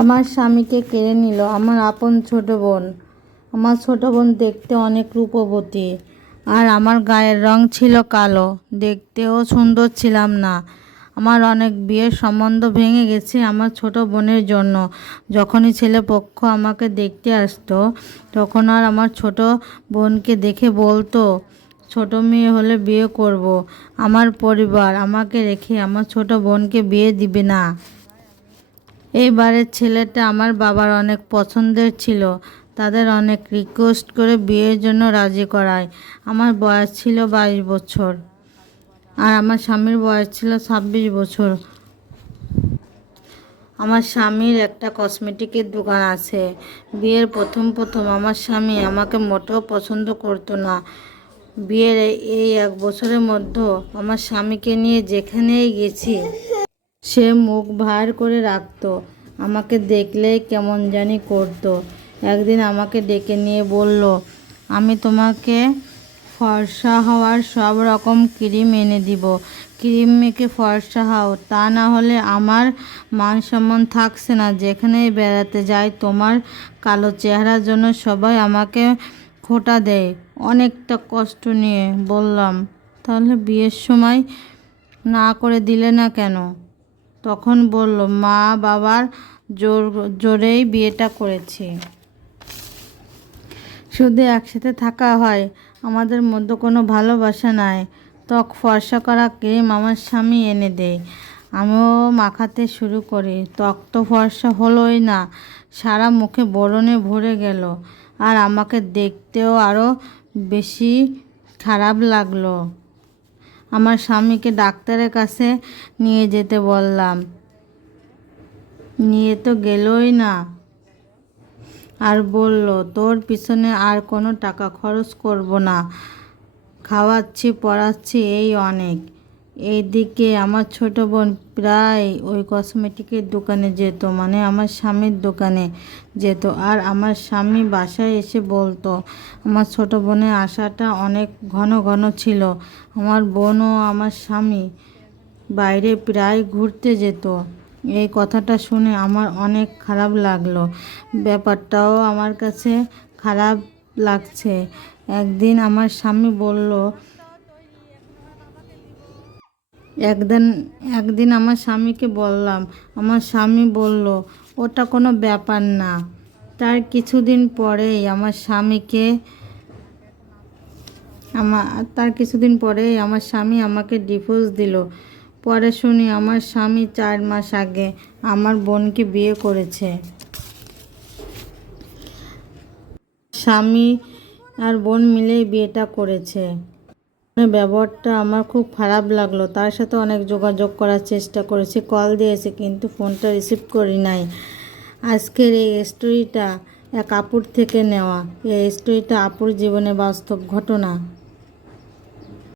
আমার স্বামীকে কেড়ে নিল আমার আপন ছোট বোন। আমার ছোট বোন দেখতে অনেক রূপবতী, আর আমার গায়ের রং ছিল কালো, দেখতেও সুন্দর ছিলাম না। আমার অনেক বিয়ের সম্বন্ধ ভেঙে গেছে আমার ছোট বোনের জন্য। যখনই ছেলেপক্ষ আমাকে দেখতে আসতো, তখন আর আমার ছোট বোনকে দেখে বলতো, ছোট মেয়ে হলে বিয়ে করব। আমার পরিবার আমাকে রেখে আমার ছোট বোনকে বিয়ে দিবে না। এইবারের ছেলেটা আমার বাবার অনেক পছন্দের ছিল। তাদের অনেক রিকোয়েস্ট করে বিয়ের জন্য রাজি করায়। আমার বয়স ছিল 22 বছর, আর আমার স্বামীর বয়স ছিল 26 বছর। আমার স্বামীর একটা কসমেটিকের দোকান আছে। বিয়ের প্রথম আমার স্বামী আমাকে মোটেও পছন্দ করতো না। বিয়ের এই 1 বছরের মধ্যে আমার স্বামীকে নিয়ে যেখানেই গেছি, সে মুখ ভার করে রাখতো। আমাকে দেখলেই কেমন জানি করতো। একদিন আমাকে ডেকে নিয়ে বলল, আমি তোমাকে ফর্সা হওয়ার সব রকম ক্রিম এনে দিব। ক্রিম মেখে ফর্সা হও, তা না হলে আমার মান সম্মান থাকছে না। যেখানেই বেড়াতে যাই তোমার কালো চেহারার জন্য সবাই আমাকে খোঁটা দেয়। অনেকটা কষ্ট নিয়ে বললাম, তাহলে বিয়ের সময় না করে দিলে না কেন? তখন বলল, মা বাবার জোরেই বিয়েটা করেছি। শুধু একসাথে থাকা হয়, আমাদের মধ্যে কোনো ভালোবাসা নাই। ত্বক ফর্সা করা ক্রিম আমার স্বামী এনে দেয়, আমিও মাখাতে শুরু করি। ত্বক তো ফর্সা হলোই না, সারা মুখে ব্রণে ভরে গেল, আর আমাকে দেখতেও আরও বেশি খারাপ লাগলো। আমার স্বামীকে ডাক্তারের কাছে নিয়ে যেতে বললাম, নিয়ে তো গেলই না, আর বলল, তোর পিছনে আর কোনো টাকা খরচ করব না, খাওয়াচ্ছি পড়াচ্ছি এই অনেক। এইদিকে আমার ছোট বোন প্রায় ওই কসমেটিকের দোকানে যেত, মানে আমার স্বামীর দোকানে যেত, আর আমার স্বামী বাসায় এসে বলতো। আমার ছোট বোনের আসাটা অনেক ঘন ঘন ছিল। আমার বোন ও আমার স্বামী বাইরে প্রায় ঘুরতে যেত। এই কথাটা শুনে আমার অনেক খারাপ লাগলো। ব্যাপারটাও আমার কাছে খারাপ লাগছে। একদিন আমার স্বামী বলল, একদিন আমার স্বামীকে বললাম, আমার স্বামী বলল, ওটা কোনো ব্যাপার না। তার কিছুদিন পরেই আমার স্বামী আমাকে ডিভোর্স দিল। পরে শুনি আমার স্বামী 4 মাস আগে আমার বোনকে বিয়ে করেছে। স্বামী আর বোন মিলেই বিয়েটা করেছে। ব্যবহারটা আমার খুব খারাপ লাগলো। তার সাথে অনেক যোগাযোগ করার চেষ্টা করেছি, কল দিয়েছি, কিন্তু ফোনটা রিসিভ করি নাই। আজকের এই স্টোরিটা এক আপুর থেকে নেওয়া। এই স্টোরিটা আপুর জীবনে বাস্তব ঘটনা।